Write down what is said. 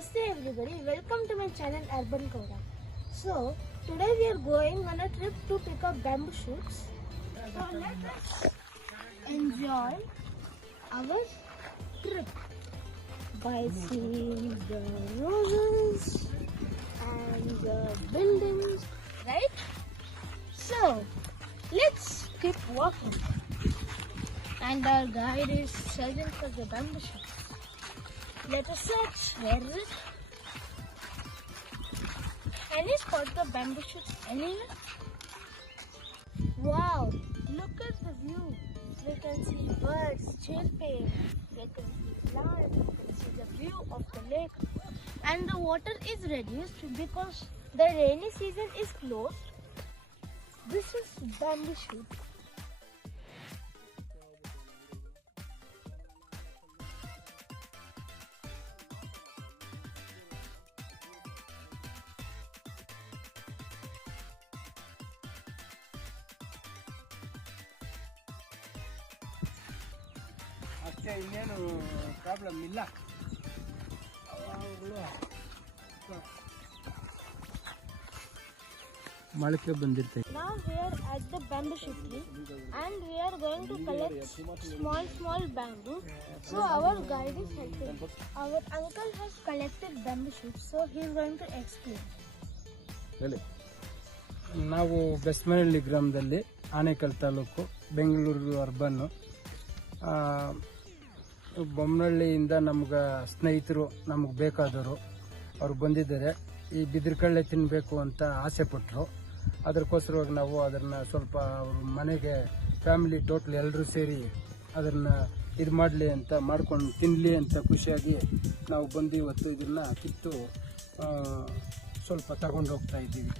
Namaste everybody, welcome to my channel Urban Kauda. So today we are going on a trip to pick up bamboo shoots. So let us enjoy our trip by seeing the roses and the buildings, right? So let's keep walking. And our guide is searching for the bamboo shoots. Let us search. Where is it? Can you spot the bamboo shoots anywhere? Wow! Look at the view. We can see birds chirping. We can see plants. We can see the view of the lake. And the water is reduced because the rainy season is closed. This is bamboo shoot. ಅಷ್ಟೇ ಇನ್ನೇನು ಪ್ರಾಬ್ಲಮ್ ಇಲ್ಲ. ಮೊಳಕೆ ಬಂದಿರ್ತೈತೆ. Now we are at the bamboo shoot tree and we are going to collect small bamboo. So our guide is helping. Our uncle has collected bamboo shoots, so he is going to explain. ನಾವು ಬೆಸ್ಮನಹಳ್ಳಿ ಗ್ರಾಮದಲ್ಲಿ ಆನೇಕಲ್ ತಾಲೂಕು ಬೆಂಗಳೂರು ಅರ್ಬನ್ನು. ಬೊಮ್ಮನಹಳ್ಳಿಯಿಂದ ನಮ್ಗೆ ಸ್ನೇಹಿತರು ನಮಗೆ ಬೇಕಾದವರು ಅವ್ರು ಬಂದಿದ್ದಾರೆ. ಈ ಬಿದಿರುಕಳ್ಳೆ ತಿನ್ನಬೇಕು ಅಂತ ಆಸೆ ಪಟ್ಟರು. ಅದಕ್ಕೋಸ್ಕರವಾಗಿ ನಾವು ಅದನ್ನು ಸ್ವಲ್ಪ ಅವ್ರ ಮನೆಗೆ ಫ್ಯಾಮಿಲಿ ಟೋಟಲ್ ಎಲ್ಲರೂ ಸೇರಿ ಅದನ್ನು ಇದು ಮಾಡಲಿ ಅಂತ ಮಾಡ್ಕೊಂಡು ತಿನ್ನಲಿ ಅಂತ ಖುಷಿಯಾಗಿ ನಾವು ಬಂದು ಇವತ್ತು ಇದನ್ನು ಕಿತ್ತು ಸ್ವಲ್ಪ ತಗೊಂಡು ಹೋಗ್ತಾ ಇದ್ದೀವಿ.